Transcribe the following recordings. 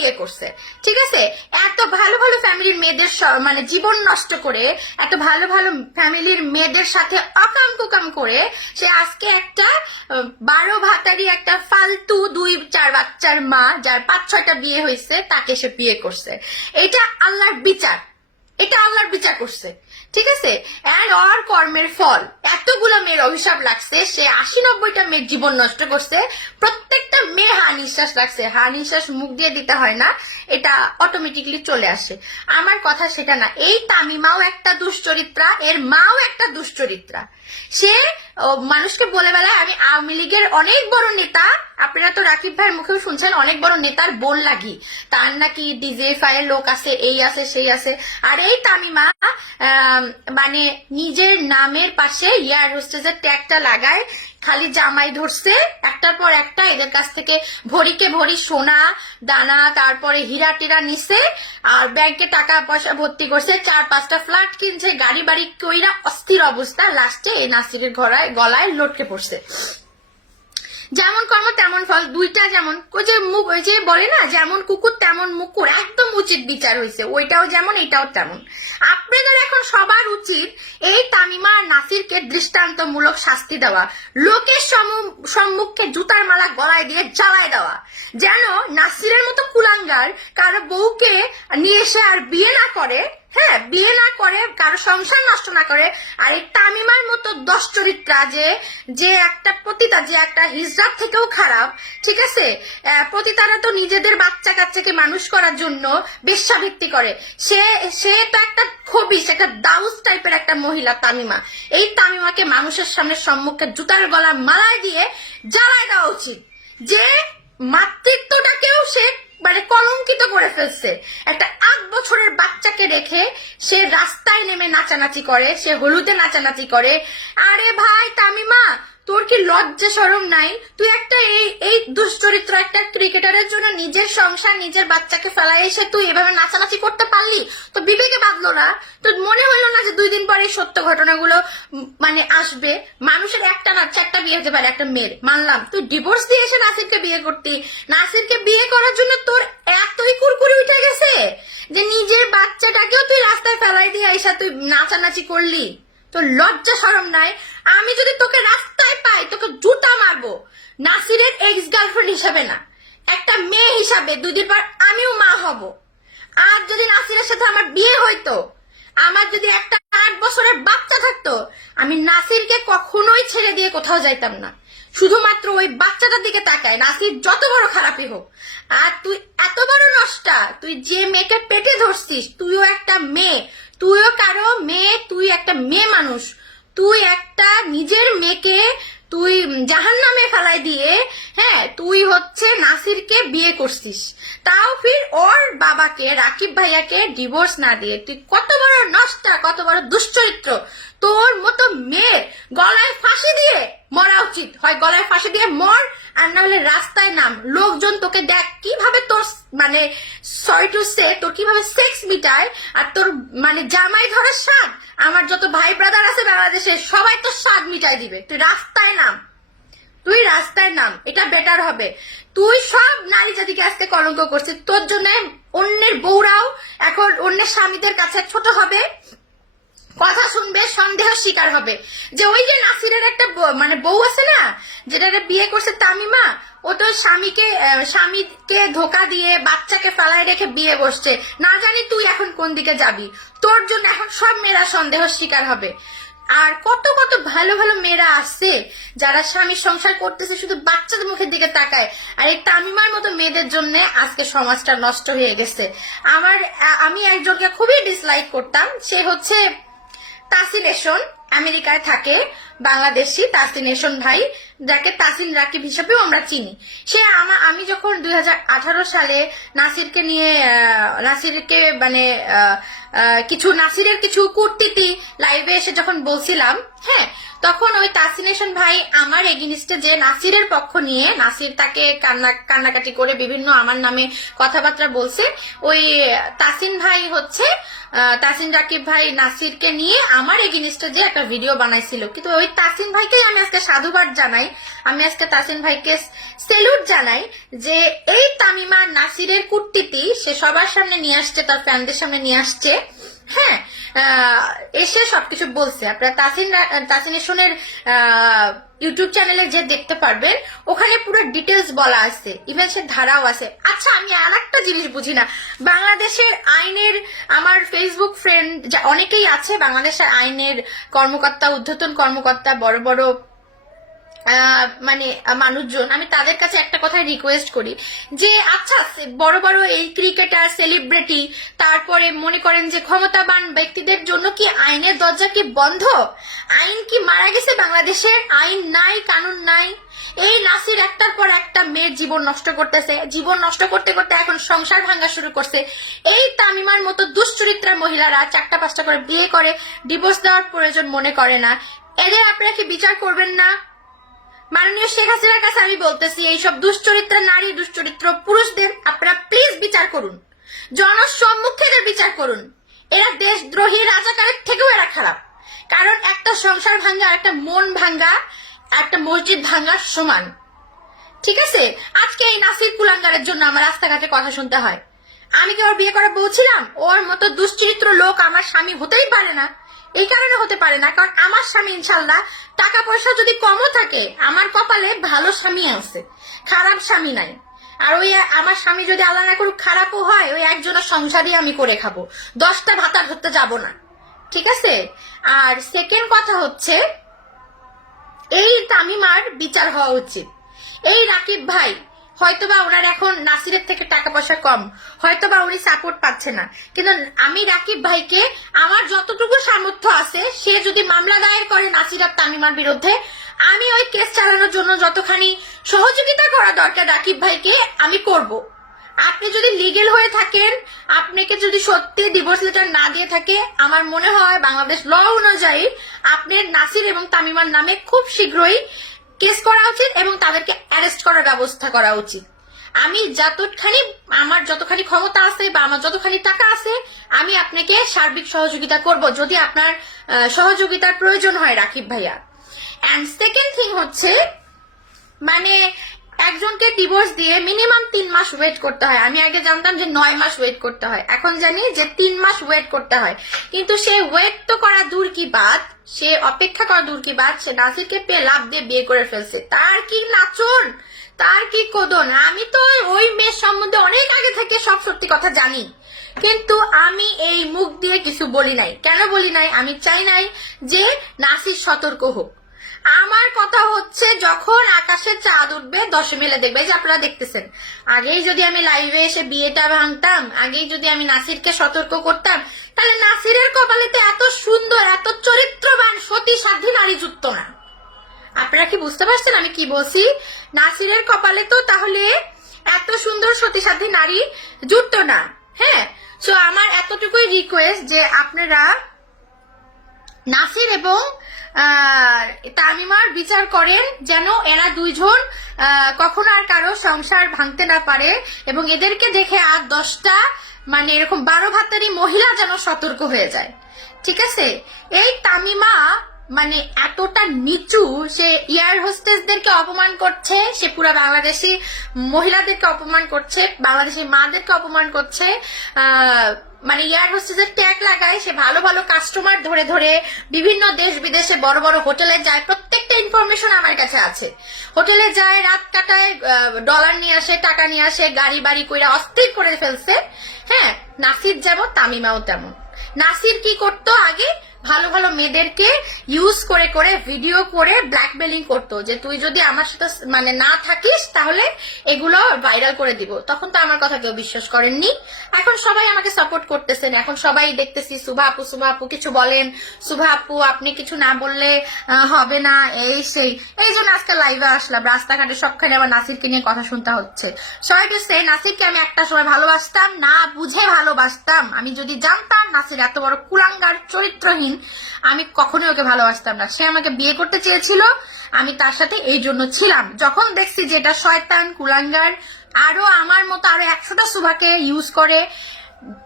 বিয়ে করছে, ঠিক আছে? এত ভালো ভালো ফ্যামিলির মেয়েদের মানে জীবন নষ্ট করে, এত ভালো ভালো ফ্যামিলির মেয়েদের সাথে অকাম কুকাম করে সে আজকে একটা 12 ভাতারি একটা ফালতু 2-4 বাচ্চার মা, যার 5-6টা বিয়ে হয়েছে, তাকে সে বিয়ে করছে। এটা আল্লাহর বিচার, এটা আল্লাহর বিচার করছে, ঠিক আছে? এন্ড ওর কর্মের ফল এতগুলো মেয়ের অভিশাপ লাগছে। সে 80-90টা মেয়ের জীবন নষ্ট করছে। প্রত্যেকটা মেয়ে হা নিঃশ্বাস লাগছে, হা নিঃশ্বাস মুখ দিয়ে দিতে হয় না, এটা অটোমেটিকলি চলে আসে। আমার কথা সেটা না। এই তামিমাও একটা দুশ্চরিত্রা, এর মাও একটা দুশ্চরিত্রা। সে মানুষকে বলে বেড়ায় আমি আওয়ামী লীগের অনেক বড় নেতা। আপনারা তো রাকিব ভাইয়ের মুখেও শুনছেন অনেক বড় নেতার বোন লাগি, তার নাকি ডিজিএফআই এর লোক আছে, এই আছে সেই আছে। আর এই তামিমা মানে নিজের নামের পাশে এয়ার হোস্টেসের ট্যাগটা লাগায়, খালি জামাই ধরছে একটার পর একটা, এদের কাছ থেকে ভরিকে ভরি সোনা দানা, তারপরে হীরা টিরা নিছে, আর ব্যাংকে টাকা পয়সা ভর্তি করছে, 4-5টা ফ্ল্যাট কিনছে, গাড়ি বাড়ি কইরা অস্থির অবস্থা। লাস্টে এই নাসিরের গলায় লটকে পড়ছে। যেমন কর্ম তেমন ফল, দুইটা যেমন ওই যে মুখ, ওই যে বলে না যেমন কুকুর তেমন মুকুর, একদম উচিত বিচার হয়েছে। ওইটাও যেমন এটাও তেমন। আপনাদের এখন সবার উচিত এই তামিমা আর নাসিরকে দৃষ্টান্তমূলক শাস্তি দেওয়া, লোকের সম্মুখে জুতার মালা গলায় দিয়ে জ্বালায় দেওয়া, যেন নাসিরের মতো কুলাঙ্গার কারো বউকে নিয়ে এসে আর বিয়ে না করে, হ্যাঁ বিয়ে না করে, কারো সংসার নষ্ট না করে। আর এই তামিমার মতো 10 চরিত্রা যে একটা পতিতা, যে একটা হিজড়ার থেকেও খারাপ, ঠিক আছে? পতিতারা তো নিজেদের বাচ্চা কাচ্চাকে মানুষ করার জন্য বেশ্যাবৃত্তি করে। সে তো একটা খবিশ, একটা দাউস টাইপের একটা মহিলা তামিমা। এই তামিমাকে মানুষের সামনে সম্মুখে জুতার গলা মালায় দিয়ে জ্বালায় দেওয়া উচিত। যে মাতৃত্বটাকেও সে মানে কলঙ্কিত করে ফেলছে। একটা 8 বছরের বাচ্চাকে রেখে সে রাস্তায় নেমে নাচানাচি করে, সে হলুদে নাচানাচি করে। আরে ভাই তামিমা, তোর কি লজ্জা শরম নাই? তুই একটা এই দুশ্চরিত্র একটা ক্রিকেটারের জন্য নিজের সংসার নিজের বাচ্চাকে ফেলায় এসে তুই এভাবে নাচানাচি করতে পারলি? তো বিবেকে বাঁধলো না? তোর মনে হইলো না যে 2 দিন পরে এই সত্য ঘটনাগুলো মানে আসবে? মানুষের একটা না 4টা বিয়ে হতে পারে একটা মেয়ের, মানলাম। তুই ডিভোর্স দিয়ে এসে নাসিরকে বিয়ে করতি। নাসিরকে বিয়ে করার জন্য তোর এতই কুরকুরি উঠে গেছে যে নিজের বাচ্চাটাকেও তুই রাস্তায় ফেলাই দিয়ে এসে তুই নাচানাচি করলি? তোর লজ্জা শরম নাই? আমি যদি তোকে রাস্তায় পাই তোকে জুতা মারবো, নাসিরের এক্স গার্লফ্রেন্ড হিসাবে না, একটা মেয়ে হিসাবে। 2 দিন পর আমিও মা হব। আর যদি নাসিরের সাথে আমার বিয়ে হইতো, আমার যদি একটা 8 বছরের বাচ্চা থাকতো, আমি নাসিরকে কখনোই ছেড়ে দিয়ে কোথাও যাইতাম না। শুধুমাত্র ওই বাচ্চাটার দিকে তাকায়, নাসির যত বড় খারাপই হোক। আর তুই এত বড় নষ্টা, তুই যে মেয়েকে পেটে ধরছিস, তুইও একটা মেয়ে, তুইও কারো মেয়ে, তুই একটা মেয়ে মানুষ। তুই একটা নিজের মেয়েকে তুই জাহান্নামে ফেলাই দিয়ে, হ্যাঁ তুই হচ্ছে নাসিরকে বিয়ে করছিস, তাও ফির ওর বাবাকে রাকিব ভাইয়াকে ডিভোর্স না দিয়ে। তুই কত বড় নষ্টা, কত বড় দুশ্চরিত্র! তোর মতো মেয়ে গলায় ফাঁসি দিয়ে মরা উচিত। হয় গলায় ফাঁসি দিয়ে মর, আর না হলে রাস্তায় নাম। লোকজন তোকে দেখ কিভাবে তোর মানে সরি টু সে তোর কিভাবে সেক্স মিটায়, আর তোর মানে জামাই ধরার স্বাদ। আমার যত ভাই ব্রাদার আছে বাংলাদেশে সবাই তোর স্বাদ মিটাই দিবে। তুই রাস্তায় নাম, তুই রাস্তায় নাম, এটা বেটার হবে। তুই সব নারী জাতিকে আজকে কলঙ্ক করছিস। তোর জন্য অন্যের বউরাও এখন অন্যের স্বামীদের কাছে ছোট হবে, কথা শুনবে, সন্দেহ শিকার হবে। যে ওই যে নাসিরের একটা মানে বউ আছে না, যেটা বিয়ে করছে তামিমা, ও তো স্বামীকে ধোকা দিয়ে বাচ্চাকে ফেলায় রেখে বিয়ে বসছে। না জানি তুই এখন কোন দিকে যাবি। তোর জন্য এখন সব মেয়েরা সন্দেহ শিকার হবে। আর কত কত ভালো ভালো মেয়েরা আছে যারা স্বামীর সংসার করতেছে, শুধু বাচ্চাদের মুখের দিকে তাকায়। আর এই তামিমার মতো মেয়েদের জন্য আজকে সমাজটা নষ্ট হয়ে গেছে। আমি একজনকে খুবই ডিসলাইক করতাম, সে হচ্ছে তাসিনেশন, আমেরিকায় থাকে, বাংলাদেশি তাসিনেশন ভাই, যাকে তাসিন রাকিব হিসেবেও আমরা চিনি। সে আমি যখন 2018 সালে নাসিরকে মানে নাসিরের কিছু কূটনীতি লাইভে এসে যখন বলছিলাম, হ্যাঁ তখন ওই তাসিনেশন ভাই আমার এগেইনস্টে যে নাসিরের পক্ষ নিয়ে, নাসির তাকে কান্নাকাটি করে বিভিন্ন আমার নামে কথাবার্তা বলছে, ওই তাসিন ভাই হচ্ছে তাসিন রাকিব ভাই নাসিরকে নিয়ে আমার এগেইনস্টে যে একটা একটা ভিডিও বানাইছিল, কিন্তু ওই তাসিন ভাইকেই আমি আজকে সাধুবাদ জানাই, আমি আজকে তাসিন ভাইকে সেলুট জানাই যে এই তামিমা নাসিরের কূটনীতি সে সবার সামনে নিয়ে আসছে, তার ফ্যানদের সামনে নিয়ে আসছে। হ্যাঁ, এসে সবকিছু বলছে। আপনারা তাসিনের শোনের ইউটিউব চ্যানেলে যে দেখতে পারবেন, ওখানে পুরো ডিটেলস বলা আছে, ইভেন সে ধারাও আছে। আচ্ছা, আমি আর একটা জিনিস বুঝি না, বাংলাদেশের আইনের, আমার ফেসবুক ফ্রেন্ড অনেকেই আছে বাংলাদেশের আইনের কর্মকর্তা, ঊর্ধ্বতন কর্মকর্তা, বড় বড় মানে মানুষজন, আমি তাদের কাছে একটা কথা রিকোয়েস্ট করি যে আচ্ছা, বড় বড় এই ক্রিকেটার, সেলিব্রিটি, তারপরে মনে করেন যে ক্ষমতাবান ব্যক্তিদের জন্য কি আইনের দরজা কি বন্ধ? আইন কি মারা গেছে? বাংলাদেশের আইন নাই, কানুন নাই। এই নাসির একটার পর একটা মেয়ের জীবন নষ্ট করতেছে, জীবন নষ্ট করতে করতে এখন সংসার ভাঙা শুরু করছে। এই তামিমার মতো দুশ্চরিত্রা মহিলারা 4টা-5টা করে বিয়ে করে ডিভোর্স দেওয়ার প্রয়োজন মনে করে না। এদের আপনারা কি বিচার করবেন না? মাননীয় শেখ হাসিনার কাছে আমি বলতেছি, এইসব দুশ্চরিত্র নারী, দুশ্চরিত্র পুরুষদের আপনারা প্লিজ বিচার করুন, জনসম্মুখে এদের বিচার করুন। এরা দেশদ্রোহী, রাজাকারের থেকেও এরা খারাপ। কারণ একটা সংসার ভাঙ্গা, একটা মন ভাঙ্গা, একটা মসজিদ ভাঙ্গার সমান। ঠিক আছে, আজকে এই নাসির কুলাঙ্গারের জন্য আমার রাস্তাঘাটে কথা শুনতে হয়। আমি কি ওর বিয়ে করে বউ ছিলাম? ওর মতো দুশ্চরিত্র লোক আমার স্বামী হতেই পারে না। এই কারণে হতে পারে না কারণ আমার স্বামী ইনশাল্লাহ টাকা পয়সা যদি কমও থাকে, আমার কপালে ভালো স্বামী আছে, খারাপ স্বামী নাই। আর ওই আমার স্বামী যদি আল্লাহ না করুক খারাপও হয়, ওই একজনের সংসারই আমি করে খাবো, 10টা ভাতা ধরতে যাব না। ঠিক আছে। আর সেকেন্ড কথা হচ্ছে, এই তামিমার বিচার হওয়া উচিত। এই রাকিব ভাই হয়তোবা ওনার এখন নাসিরের থেকে টাকা পয়সা কম, হয়তোবা উনি সাপোর্ট পাচ্ছে না, কিন্তু আমি রাকিব ভাইকে আমার যতটুকু সামর্থ্য আছে, সে যদি মামলা দায়ের করে নাসির আর তামিমার বিরুদ্ধে, আমি ওই কেস চালানোর জন্য যতখানি সহযোগিতা করা দরকার রাকিব ভাইকে আমি করব। আপনি যদি লিগেল হয়ে থাকেন, আপনাকে যদি সত্যি ডিভোর্স লেটার না দিয়ে থাকে, আমার মনে হয় বাংলাদেশ ল অনুযায়ী আপনার নাসির এবং তামিমার নামে খুব শীঘ্রই কেস করা উচিত এবং তাদেরকে অ্যারেস্ট করার ব্যবস্থা করা উচিত। আমি আমার যতখানি ক্ষমতা আছে বা আমার যতখানি টাকা আছে, আমি আপনাকে সার্বিক সহযোগিতা করব যদি আপনার সহযোগিতার প্রয়োজন হয় রাকিব ভাইয়া। এন্ড সেকেন্ড থিং হচ্ছে, মানে একজনকে ডিভোর্স দিয়ে মিনিমাম 3 মাস ওয়েট করতে হয়। আমি আগে জানতাম যে 9 মাস ওয়েট করতে হয়, এখন জানি যে 3 মাস ওয়েট করতে হয়। কিন্তু সে ওয়েট তো করা দূর কি বাদ, সে অপেক্ষা করা দূর কি বাদ, সে নাসিরকে পেয়ে লাভ দিয়ে বিয়ে করে ফেলছে। তার কি নাচন, তার কি কোদন। আমি তো ওই মেয়ের সম্বন্ধে অনেক আগে থেকে সব সত্যি কথা জানি, কিন্তু আমি এই মুখ দিয়ে কিছু বলি নাই। কেন বলি নাই? আমি চাই নাই যে নাসির সতর্ক হোক। আমার কথা হচ্ছে, যখন আকাশে চাঁদ উঠবে 10 মেলে দেখবে, যে আপনারা দেখতেছেন, আগেই যদি আমি লাইভে এসে বিয়েটা ভাঙতাম, আগেই যদি আমি নাসিরকে সতর্ক করতাম, তাহলে নাসিরের কপালে তো এত সুন্দর, এত চরিত্রবান, সতী সাধ্বী নারী যুক্ত না। আপনারা কি বুঝতে পারছেন আমি কি বলছি? নাসিরের কপালে তো তাহলে এত সুন্দর সতী সাধ্বী নারী যুক্ত না। হ্যাঁ, সো আমার এতটুকুই রিকোয়েস্ট যে আপনারা নাসির এবং তামিমার বিচার করেন, যেন এরা দুইজন কখনো আর কারো সংসার ভাঙতে না পারে, এবং এদেরকে দেখে আর 10টা মানে এরকম 12 ভাতারি মহিলা যেন সতর্ক হয়ে যায়। ঠিক আছে। এই তামিমা মানে এতটা নিচু, সে এয়ার হোস্টেসদেরকে অপমান করছে, সে পুরো বাংলাদেশি মহিলাদেরকে অপমান করছে, বাংলাদেশি মাদেরকে অপমান করছে। মানে এয়ার হোস্টেসের ট্যাগ লাগায়, সে ভালো ভালো কাস্টমার ধরে ধরে বিভিন্ন দেশ বিদেশে বড় বড় হোটেলে যায়। প্রত্যেকটা ইনফরমেশন আমার কাছে আছে। হোটেলে যায়, রাত কাটায়, ডলার নিয়ে আসে, টাকা নিয়ে আসে, গাড়ি বাড়ি কইরা অস্থির করে ফেলছে। হ্যাঁ, নাসির যেমন তামিমাও তেমন। নাসির কি করতো আগে? ভালো ভালো মেয়েদেরকে ইউজ করে করে ভিডিও করে ব্ল্যাকমেলিং করতো, যে তুই যদি আমার সাথে মানে না থাকিস তাহলে এগুলো ভাইরাল করে দিব। তখন তো আমার কথা কেউ বিশ্বাস করেননি। এখন সবাই আমাকে সাপোর্ট করতেছেন, এখন সবাই দেখতেছি সুভা আপু কিছু বলেন, সুভা আপু আপনি কিছু না বললে হবে না, এই সেই। এই জন্য আজকে লাইভে আসলাম, রাস্তাঘাটে সবখানে আমার নাসিরকে নিয়ে কথা শুনতে হচ্ছে। সবাই বলছে নাসিরকে আমি একটা সময় ভালোবাসতাম, না বুঝে ভালোবাসতাম। আমি যদি জানতাম নাসির এত বড় কুলাঙ্গার, চরিত্রহীন, আমি কখনোই ওকে ভালোবাসতাম না। সে আমাকে বিয়ে করতে চেয়েছিল, আমি তার সাথে এই জন্য ছিলাম। যখন দেখছি যে এটা শয়তান, কুলাঙ্গার, আরো আমার মতো আরো 100টা সুভাকে ইউজ করে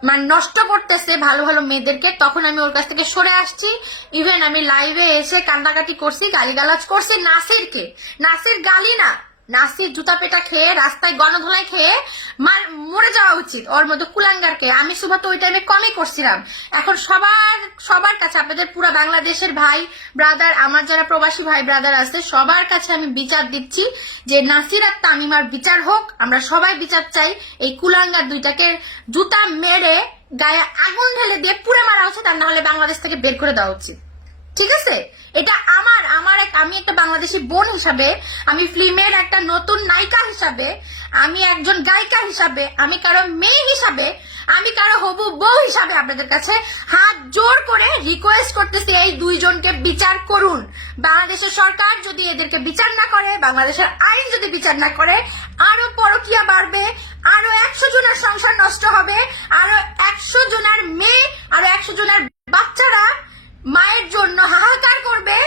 মানে নষ্ট করতেছে ভালো ভালো মেয়েদেরকে, তখন আমি ওর কাছ থেকে সরে আসছি। ইভেন আমি লাইভে এসে কান্দাকাটি করছি, গালিগালাজ করছি নাসিরকে। নাসির গালি না, নাসির জুতা পেটা খেয়ে রাস্তায় গণধোলাই খেয়ে মরে যাওয়া উচিত, ওর মতো কুলাঙ্গারকে। আমি শুভ তো ওই টাইমে কমই করছিলাম। এখন সবার কাছে, আপনাদের পুরো বাংলাদেশের ভাই ব্রাদার, আমার যারা প্রবাসী ভাই ব্রাদার আছে সবার কাছে আমি বিচার দিচ্ছি যে নাসির আর তামিমার বিচার হোক। আমরা সবাই বিচার চাই। এই কুলাঙ্গার দুইটাকে জুতা মেরে গায়ে আগুন ঢেলে দিয়ে পুড়ে মারা উচিত, আর নাহলে বাংলাদেশ থেকে বের করে দেওয়া উচিত। ঠিক আছে, এটা আমি একটা বাংলাদেশি বোন হিসাবে, আমি ফিল্মের একটা নতুন নায়িকা হিসাবে, আমি একজন গায়িকা হিসাবে, আমি কারো মেয়ে হিসাবে, আমি কারো হবু বউ হিসাবে আপনাদের কাছে হাত জোর করে রিকোয়েস্ট করতেছি, এই দুইজনকে বিচার করুন। বাংলাদেশের সরকার যদি এদেরকে বিচার না করে, বাংলাদেশের আইন যদি বিচার না করে, আরো পরকীয়া বাড়বে, আরো 100 জনের সংসার নষ্ট হবে, আরো 100 জনের মেয়ে, আরো 100 জনের বাচ্চারা মায়ের জন্য হাহাকার করবে,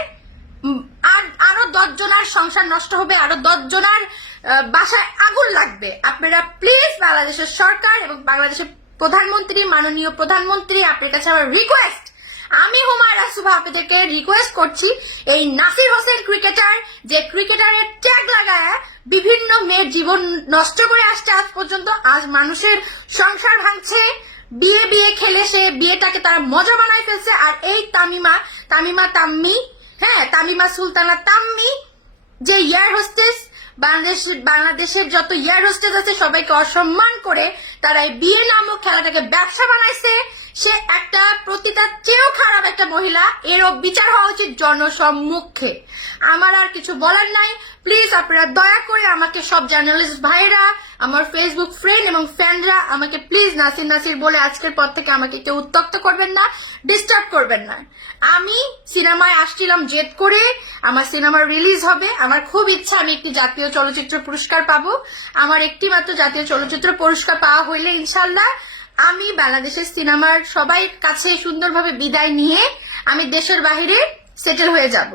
আর আরো 10 জনের সংসার নষ্ট হবে, আরো 10 জনের বাসায় আগুন লাগবে। আপনারা প্লিজ বাংলাদেশের সরকার এবং বাংলাদেশের প্রধানমন্ত্রী, মাননীয় প্রধানমন্ত্রী, আপনার কাছে আমার রিকোয়েস্ট, আমি হুমায়রা সুভা আপনাদেরকে রিকোয়েস্ট করছি, এই নাসির হোসেন ক্রিকেটার, যে ক্রিকেটারের ট্যাগ লাগায় বিভিন্ন মেয়ের জীবন নষ্ট করে আসছে আজ পর্যন্ত, আজ মানুষের সংসার ভাঙছে, বিয়ে খেলে সে বিয়েটাকে তারা মজা বানাই ফেলছে। আর এই তামিমা সুলতানা তাম্মি, যে ইয়ার হোস্টেস, বাংলাদেশের যত ইয়ার হোস্টেস আছে সবাইকে অসম্মান করে তারা এই বিয়ে নামক খেলাটাকে ব্যবসা বানাইছে। সে একটা প্রতিটার চেয়েও খারাপ একটা মহিলা, এরও বিচার হওয়া উচিত জনসম্মুখে। আমার আর কিছু বলার নাই। প্লিজ আপনারা দয়া করে আমাকে, সব জার্নালিস্ট ভাইরা, আমার ফেসবুক ফ্রেন্ড এবং ফ্যানরা, আমাকে প্লিজ নাসির বলে আজকের পর থেকে আমাকে কেউ উত্ত্যক্ত করবেন না, ডিস্টার্ব করবেন না। আমি সিনেমায় আসছিলাম জেদ করে, আমার সিনেমা রিলিজ হবে, আমার খুব ইচ্ছা আমি একটি জাতীয় চলচ্চিত্র পুরস্কার পাবো। আমার একটি মাত্র জাতীয় চলচ্চিত্র পুরস্কার পাওয়া হইলে ইনশাল্লাহ আমি বাংলাদেশের সিনেমার সবাই কাছে সুন্দরভাবে বিদায় নিয়ে আমি দেশের বাহিরে সেটেল হয়ে যাব,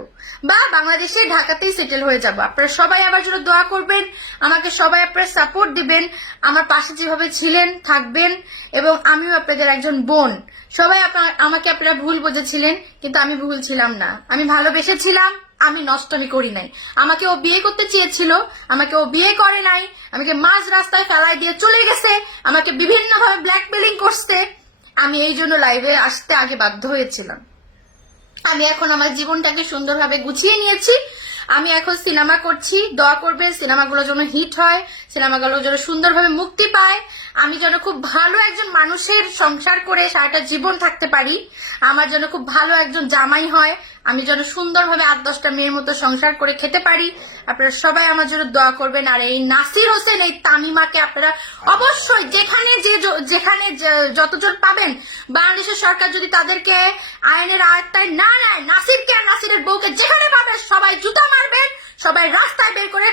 বা বাংলাদেশে ঢাকাতেই সেটেল হয়ে যাব। আপনারা সবাই আমার জন্য দোয়া করবেন, আমাকে সবাই আপনারা সাপোর্ট দিবেন, আমার পাশে যেভাবে ছিলেন থাকবেন, এবং আমিও আপনাদের একজন বোন। সবাই আমাকে আপনারা ভুল বুঝেছিলেন, কিন্তু আমি ভুল ছিলাম না, আমি ভালোবেসেছিলাম, আমি নষ্টমি করি নাই। আমাকে ও বিয়ে করতে চেয়েছিল, আমাকে ও বিয়ে করে নাই, আমাকে মাঝ রাস্তায় ফেলাই দিয়ে চলে গেছে, আমাকে বিভিন্নভাবে ব্ল্যাকমেলিং করছে। আমি এই জন্য লাইভে আসতে আগে বাধ্য হয়েছিলাম। আমি এখন আমার জীবনটাকে সুন্দরভাবে গুছিয়ে নিয়েছি। আমি এখন সিনেমা করছি, দোয়া করবেন সিনেমাগুলো যেন হিট হয়, সিনেমাগুলো যেন সুন্দরভাবে মুক্তি পায়, আমি যেন খুব ভালো একজন মানুষের সংসার করে সারাটা জীবন থাকতে পারি, আমার যেন খুব ভালো একজন জামাই হয়, আমি যেন সুন্দরভাবে 8-10টা মেয়ের মতো সংসার করে খেতে পারি। আপনারা সবাই আমার জন্য দোয়া করবেন। আর এই নাসির হোসেন, এই তামিমাকে আপনারা অবশ্যই যেখানে যতজন পাবেন, বাংলাদেশের সরকার যদি তাদেরকে আইনের আয়ত্তায় না নেয়, নাসিরকে আর নাসিরের বউকে যেখানে পাবেন সবাই জুতা মারবেন, সবাই রাস্তায় বের করে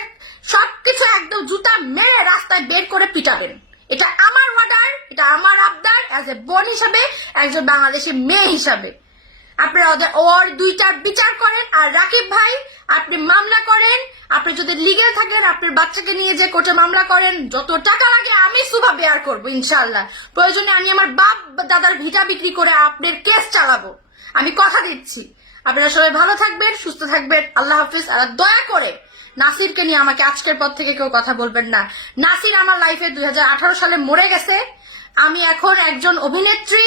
সবকিছু একদম জুতা মেরে রাস্তায় বের করে পিটাবেন। এটা আমার অর্ডার, এটা আমার আবদার, অ্যাজ এ বোন হিসাবে, একজন বাংলাদেশি মেয়ে হিসাবে। আপনারা ওর দুইটার বিচার করেন। আর রাকিব ভাই, আপনি মামলা করেন, আপনি যদি লিগেল থাকেন আপনার বাচ্চাকে নিয়ে যে কোর্টে মামলা করেন, যত টাকা লাগে আমি সুভা বেয়ার করবো ইনশাল্লাহ। প্রয়োজনে আমি আমার বাপ দাদার ভিটা বিক্রি করে আপনার কেস চালাবো, আমি কথা দিচ্ছি। আপনারা সবাই ভালো থাকবেন, সুস্থ থাকবেন, আল্লাহ হাফিজ। আর দয়া করে নাসিরকে নিয়ে আমাকে আজকের পর থেকে কেউ কথা বলবেন না। নাসির আমার লাইফে 2018 সালে মরে গেছে। আমি এখন একজন অভিনেত্রী,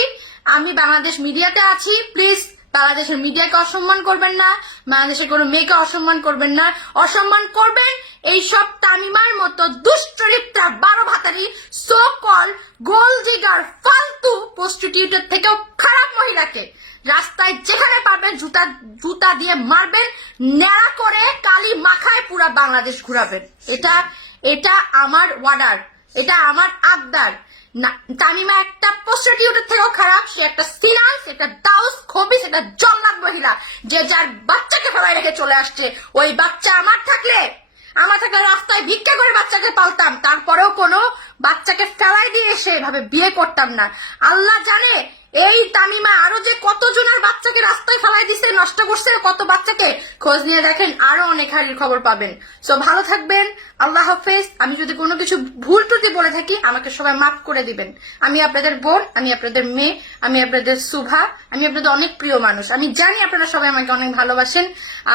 আমি বাংলাদেশ মিডিয়াতে আছি। প্লিজ বাংলাদেশের মিডিয়াকে অসম্মান করবেন না, বাংলাদেশের কোনো মেয়েকে অসম্মান করবেন না। অসম্মান করবেন এইসব তামিমার মতো দুষ্টরিপ্তা 12 ভাতারি সো কল গোল জিগার ফালতু প্রস্টিটিউটের থেকেও খারাপ মহিলাকে। রাস্তায় যেখানে পাবেন জুতা দিয়ে মারবেন, ন্যাড়া করে কালি মাখায় পুরা বাংলাদেশ ঘুরাবেন। এটা আমার অর্ডার, এটা আমার আবদার। তামিমা একটা প্রস্টিটিউটের থেকেও খারাপ, সে একটা সিনাস, একটা দাউস খবিস, একটা জল্লাদ মহিলা, যে যার বাচ্চাকে ফেলায় রেখে চলে আসছে। ওই বাচ্চা আমার থাকলে আমার থাকলে রাস্তায় ভিক্ষা করে বাচ্চাকে পালতাম, তারপরেও কোনো বাচ্চাকে ফেলাই দিয়ে এসে এভাবে বিয়ে করতাম না। আল্লাহ জানে এই তামিমা আরো যে কতজনের বাচ্চাকে রাস্তায় ফেলাই দিছে, নষ্ট করছে কত বাচ্চাকে, খোঁজ নিয়ে দেখেন, আরো অনেক হারির খবর পাবেন। সো ভালো থাকবেন, আল্লাহ হাফেজ। আমি যদি কোনো কিছু ভুল ত্রুটি বলে থাকি আমাকে সবাই মাফ করে দিবেন। আমি আপনাদের বোন, আমি আপনাদের মেয়ে, আমি আপনাদের সুভা, আমি আপনাদের অনেক প্রিয় মানুষ। আমি জানি আপনারা সবাই আমাকে অনেক ভালোবাসেন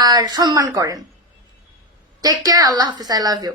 আর সম্মান করেন। টেক কেয়ার, আল্লাহ হাফিজ, আই লাভ ইউ।